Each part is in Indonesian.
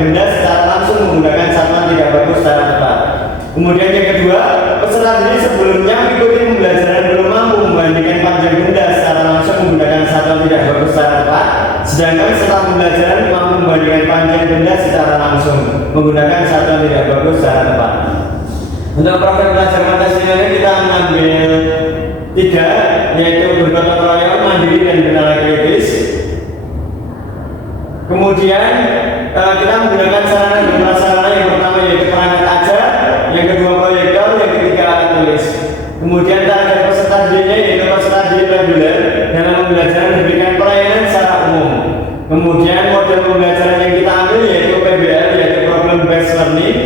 benda secara langsung menggunakan satuan tidak baku secara tepat. Kemudian yang kedua, peserta didik sebelumnya mengikuti pembelajaran belum mampu membandingkan panjang benda secara langsung menggunakan satuan tidak baku secara tepat, sedangkan setelah pembelajaran mampu membandingkan panjang benda secara langsung menggunakan satuan tidak baku secara tepat. Untuk program belajar Pancasila kita mengambil 3, yaitu bergotong royong, mandiri, dan bernalar kritis. Kemudian kita menggunakan sarana dan prasarana yang pertama yaitu perangkat ajar, yang kedua proyektor, yang ketiga alat tulis. Kemudian target peserta didiknya yaitu peserta didik reguler dalam pembelajaran diberikan pelayanan secara umum. Kemudian model pembelajaran yang kita ambil yaitu PBL, yaitu Problem Based Learning.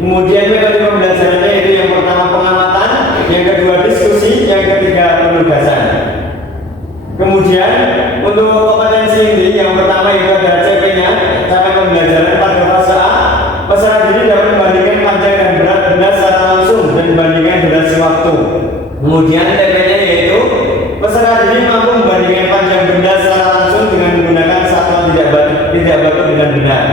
Kemudian metode pembelajarannya yaitu yang pertama pengamatan, yang kedua diskusi, yang ketiga penugasan. Kemudian untuk kompetensi inti yang pertama itu ada CP-nya, cara pembelajaran pada fase A. Peserta didik dapat membandingkan panjang dan berat benda secara langsung dan membandingkan durasi waktu. Kemudian TP-nya yaitu peserta didik mampu membandingkan panjang benda secara langsung dengan menggunakan satuan tidak baku dengan benar.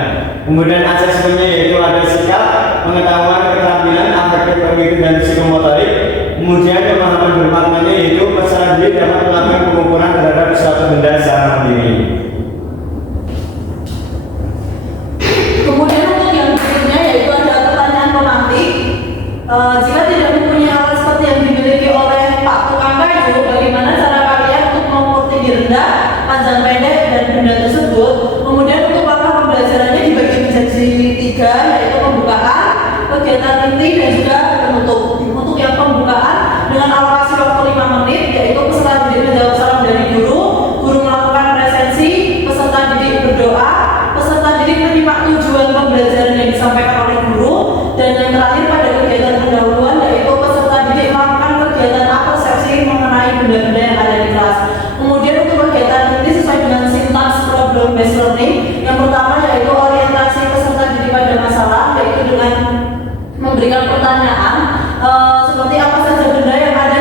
Kemudian asesmennya yaitu ada sikap, pengetahuan, keterampilan, afektif, kognitif, dan psikomotorik. Kemudian pemahaman bermaknanya yaitu peserta didik dapat melakukan pengukuran terhadap suatu benda secara mandiri. Kemudian untuk yang berikutnya yaitu ada pertanyaan pemantik. Jika tidak mempunyai alat seperti yang dimiliki oleh Pak Tukang Kayu, bagaimana cara kalian untuk mengukur tinggi rendah, panjang pendek, dan benda tersebut? Kemudian untuk langkah pembelajarannya dibagi menjadi 3, yaitu pembukaan, kegiatan inti, dan juga penutup. Untuk yang pembukaan dengan alokasi waktu 5 menit, yaitu peserta didik menjawab salam dari guru melakukan presensi, peserta didik berdoa, peserta didik menyimak tujuan pembelajaran yang disampaikan oleh guru, dan yang terakhir pada kegiatan pendahuluan yaitu peserta didik melakukan kegiatan apresiasi mengenai benda-benda yang ada di kelas. Kemudian untuk kegiatan inti sesuai dengan sintaks problem based learning, yang pertama yaitu orientasi peserta didik pada masalah, yaitu dengan memberikan pertanyaan seperti apa saja benda yang ada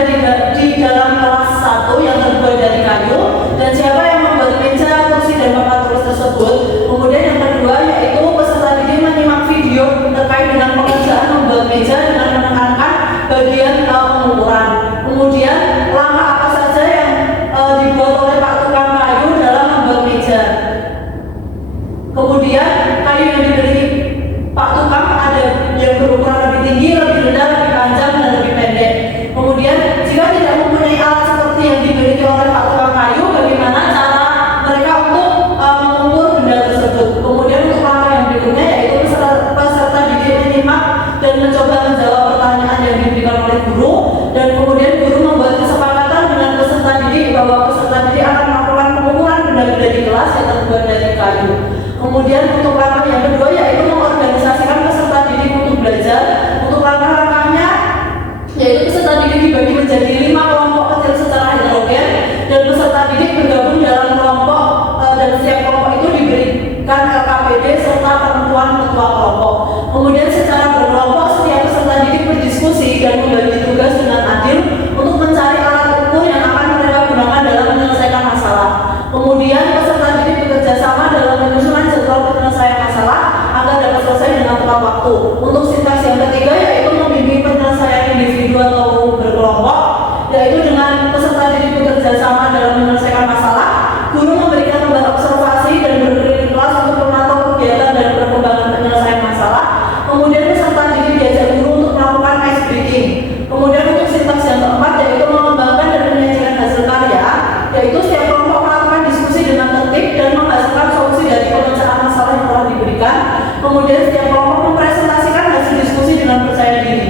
di dalam kelas 1 yang terbuat dari kayu, dan siapa yang membuat meja, kursi, dan papan tulis tersebut. Kemudian yang kedua yaitu peserta didik menyimak video terkait dengan pengerjaan membuat meja dengan menekankan bagian pengukuran. Kemudian langkah apa saja yang dibuat oleh Pak Tukang Kayu dalam membuat meja. Kemudian kayu yang diberi Pak Tukang ada yang berukuran lebih tinggi, lebih rendah, lebih panjang, dan lebih pendek. Kemudian jika tidak mempunyai alat seperti yang dimiliki oleh Pak Tukang Kayu, bagaimana cara mereka untuk mengukur benda tersebut. Kemudian untuk langkah yang berikutnya yaitu peserta didik menyimak dan mencoba menjawab pertanyaan yang diberikan oleh guru, dan kemudian guru membuat kesepakatan dengan peserta didik bahwa peserta didik akan melakukan pengukuran benda-benda di kelas yang terbuat dari kayu. Kemudian untuk langkah yang kedua yaitu mengorganisasikan peserta didik untuk belajar. Untuk langkah-langkahnya yaitu peserta didik dibagi menjadi 5 kelompok kecil secara heterogen, dan peserta didik bergabung dalam kelompok dan setiap kelompok itu diberikan LKPD serta penentuan ketua kelompok. Kemudian secara berkelompok setiap peserta didik berdiskusi dan membagi tugas dengan adil untuk mencari alat ukur yang akan mereka gunakan dalam menyelesaikan masalah. Kemudian peserta didik bekerja sama dalam menyusun jadwal penyelesaian masalah agar dapat selesai dengan tepat waktu. Untuk sintaks yang ketiga yaitu membimbing penyelesaian individu atau berkelompok, yaitu dengan peserta didik bekerja sama dalam menyelesaikan masalah, guru memberikan lembar observasi dan berkeliling kelas untuk memantau kegiatan dan perkembangan penyelesaian masalah. Kemudian peserta didik diajak guru untuk melakukan ice breaking. Kemudian untuk sintaks yang keempat yaitu mengembangkan dan menyajikan hasil karya, yaitu setiap kelompok melakukan diskusi dengan tertib dan menghasilkan solusi dari pemecahan masalah yang telah diberikan. Kemudian setiap kelompok mempresentasikan hasil diskusi dengan percaya diri.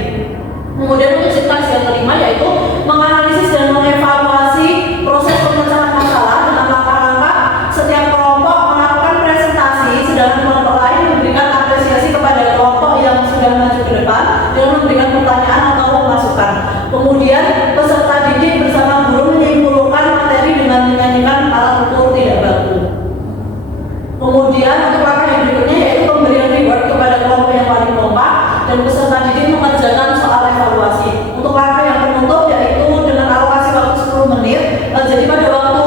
Kemudian untuk sintaks yang kelima yaitu menganalisis dan mengevaluasi proses pemecahan masalah dengan langkah-langkah. Setiap kelompok melakukan presentasi, sedangkan kelompok lain memberikan apresiasi kepada kelompok yang sudah maju ke depan dengan memberikan pertanyaan atau masukan. Kemudian peserta didik bersama guru menyimpulkan materi dengan menyanyikan alat ukur tidak baku. Kemudian untuk langkah yang berikutnya yaitu pemberian reward kepada kelompok yang paling kompak, dan peserta didik mengerjakan soal evaluasi. Untuk langkah yang penutup yaitu dengan alokasi waktu 10 menit. Jadi pada waktu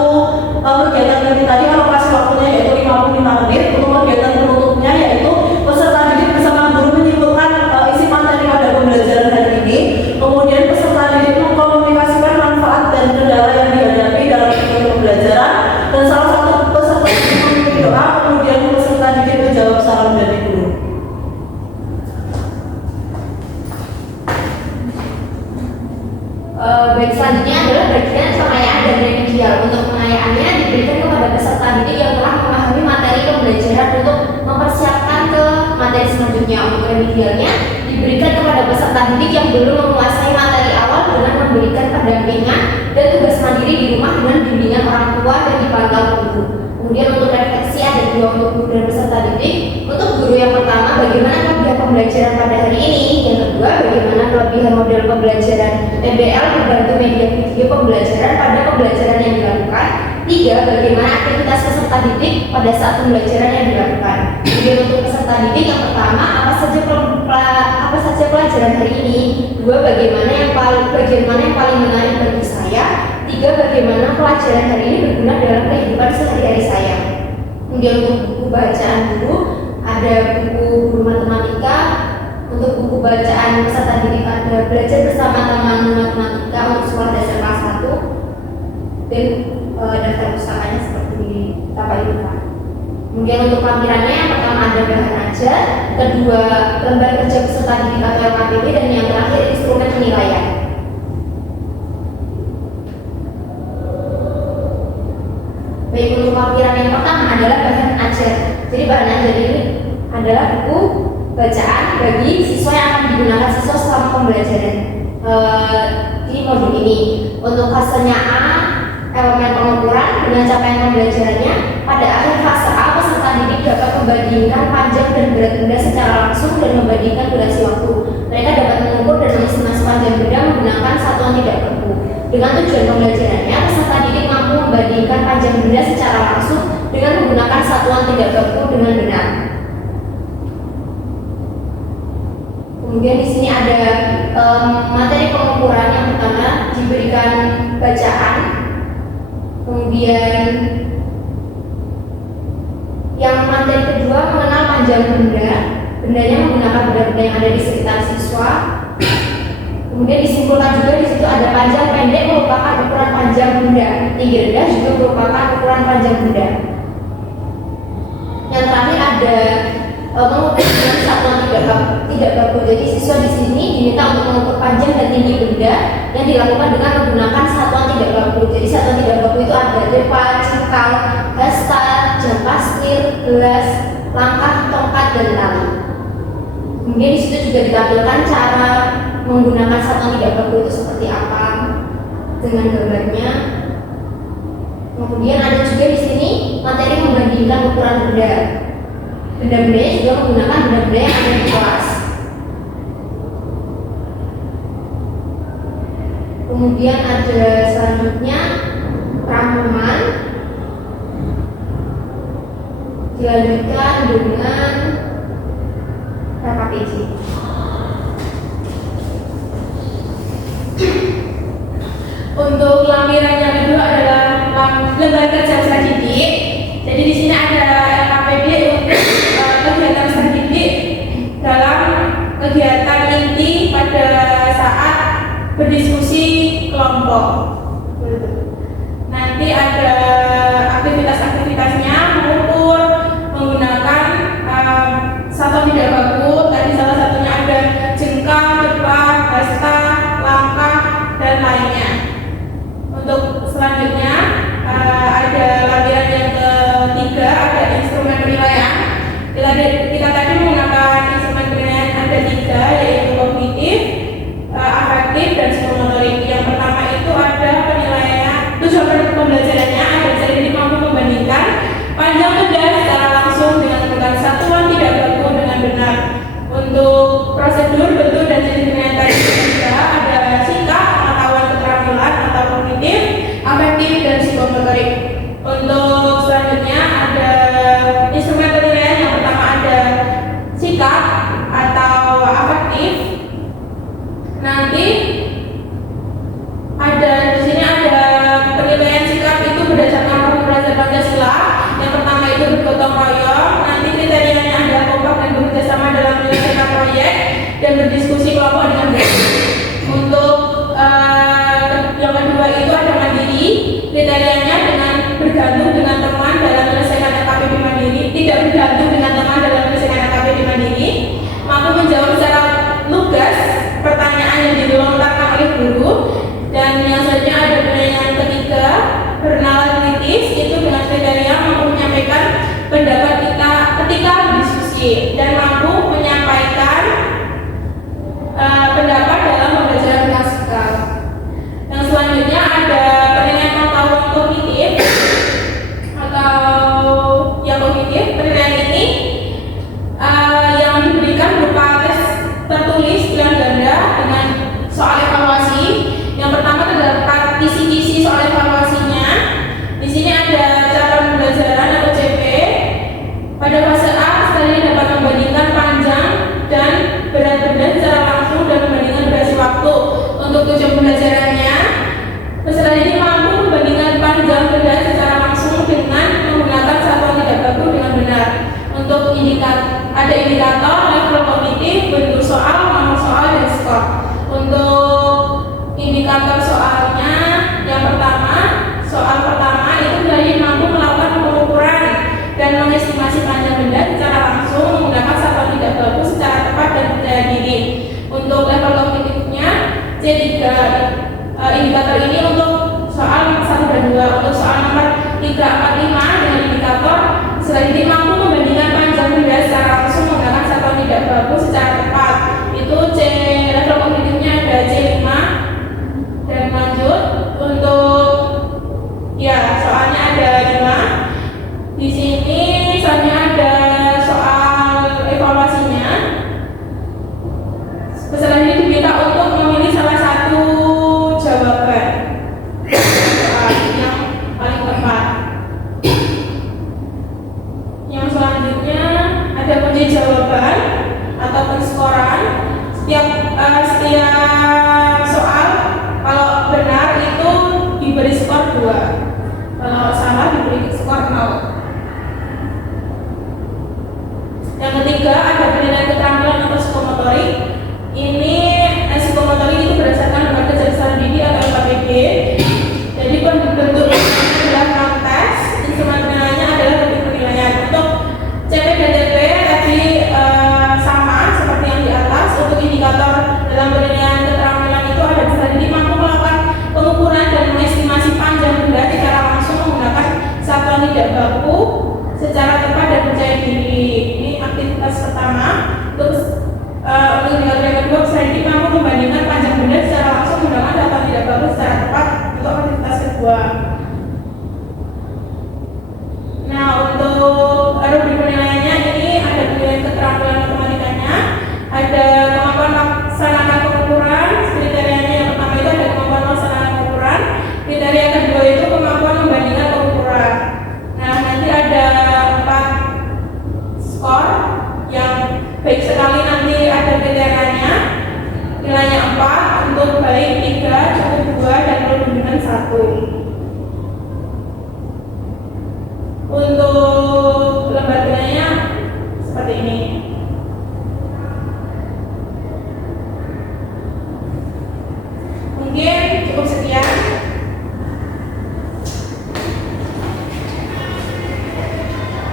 Baik, selanjutnya adalah bagian pengayaan dan remedial. Untuk pengayaannya diberikan kepada peserta didik yang telah memahami materi pembelajaran untuk mempersiapkan ke materi selanjutnya. Untuk remedialnya diberikan kepada peserta didik yang belum menguasai materi awal dengan memberikan pendampingan dan tugas mandiri di rumah dengan bimbingan orang tua dan dipantau guru. Kemudian untuk refleksi ada 2 untuk guru dan peserta didik. Untuk guru yang pertama, bagaimana kelebihan pembelajaran pada hari ini. Yang kedua, bagaimana kelebihan model pembelajaran PBL membantu media video pembelajaran pada pembelajaran yang dilakukan. 3, bagaimana aktivitas peserta didik pada saat pembelajaran yang dilakukan. Kemudian untuk peserta didik yang pertama, apa saja pelajaran hari ini. 2, bagaimana yang paling menarik bagi saya. 3, bagaimana pelajaran hari ini berguna dalam kehidupan sehari-hari saya. Kemudian untuk buku bacaan guru, ada buku guru matematika. Untuk buku bacaan peserta didik ada belajar bersama teman matematika untuk sekolah dasar kelas 1 dan daftar pustakanya seperti di tapak di depan. Kemudian untuk lampirannya yang pertama ada bahan ajar, kedua lembar kerja peserta didik atau LKPD, dan yang terakhir instrumen penilaian. Baik, untuk lampiran yang pertama adalah bahan ajar. Jadi bahan ajar ini adalah buku bacaan bagi siswa yang akan digunakan siswa selama pembelajaran di modul ini. Untuk fasenya A, elemen pengukuran dengan capaian pembelajarannya. Pada akhir fase A, peserta didik dapat membandingkan panjang dan berat benda secara langsung dan membandingkan durasi waktu. Mereka dapat mengukur dan mengestimasi panjang benda menggunakan satuan tidak berku. Dengan tujuan pembelajarannya, peserta didik mampu membandingkan panjang benda secara langsung dengan menggunakan satuan tidak berku dengan benar. Kemudian di sini ada materi pengukuran. Yang pertama diberikan bacaan, kemudian yang materi kedua mengenal panjang benda. Bendanya menggunakan benda-benda yang ada di sekitar siswa. Kemudian disimpulkan juga di situ ada panjang pendek merupakan ukuran panjang benda, tinggi rendah juga merupakan ukuran panjang benda. Yang terakhir ada mengukur dengan satuan tidak baku. Jadi siswa di sini diminta untuk mengukur panjang dan tinggi benda yang dilakukan dengan menggunakan satuan tidak baku. Jadi satuan tidak baku itu ada depa, cengkal, hasta, jam pasir, gelas, langkah, tongkat, dan tali. Kemudian di situ juga ditampilkan cara menggunakan satuan tidak baku itu seperti apa dengan gambarnya. Kemudian ada juga di sini materi membandingkan ukuran benda. Benda-bendanya juga menggunakan benda-benda yang ada di kelas. Kemudian ada selanjutnya rangkuman, dilanjutkan dengan KKPJ. Untuk lampiran yang kedua adalah lembar kerja peserta didik. Jadi di sini ada LKPD untuk kegiatan peserta didik dalam kegiatan inti pada saat berdiskusi kelompok. Nanti ada aktivitas-aktivitasnya, mengukur menggunakan satuan tidak baku. Tadi salah satunya ada jengkal, depa, hasta, langkah, dan lainnya. Untuk selanjutnya ada lampiran yang ketiga, ada instrumen penilaian. Kita tadi menggunakan instrumen penilaian ada 3, yaitu kognitif, afektif, dan psikomotorik. Yang pertama itu ada penilaian, tujuan pembelajarannya setiap soal kalau benar itu diberi skor 2, kalau salah diberi skor 0. Yang ketiga ada penilaian keterampilan atau psikomotorik. Ini psikomotorik itu berdasarkan lembaga jasa diri atau LKPD. Jadi bentuknya adalah non-tes, instrumen penilaiannya adalah lebih penilaian. Untuk CP dan TP tadi sama seperti yang di atas. Untuk indikator dalam penilaian keterampilan itu ada jasa diri mampu melakukan pengukuran dan mengestimasi panjang benda secara langsung menggunakan satuan tidak baku secara tepat dan percaya diri. Ini aktivitas pertama. Untuk indikator yang kedua, jasa diri mampu membandingkan panjang benda secara langsung menggunakan satuan tidak baku secara tepat. Untuk aktivitas kedua. Nah, untuk rubrik penilaiannya ini ada penilaian keterampilan matematikanya, ada kemampuan melaksanakan pengukuran. Kriterianya yang pertama itu ada kemampuan melaksanakan pengukuran. Kriteria kedua itu kemampuan membandingkan pengukuran. Nah, nanti ada 4 skor yang baik sekali, nanti ada kriterianya. Nilainya 4, untuk baik 3, cukup 2, dan perlu bimbingan 1. Untuk lembaganya seperti ini. Mungkin cukup sekian.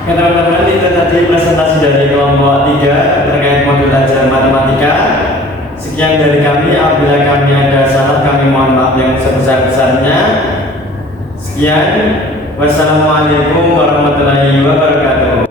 Ya teman-teman, itu tadi presentasi dari kelompok 3 terkait modul ajar matematika. Sekian dari kami. Apabila kami ada salah, kami mohon maaf yang sebesar-besarnya. Sekian. Wassalamualaikum warahmatullahi wabarakatuh.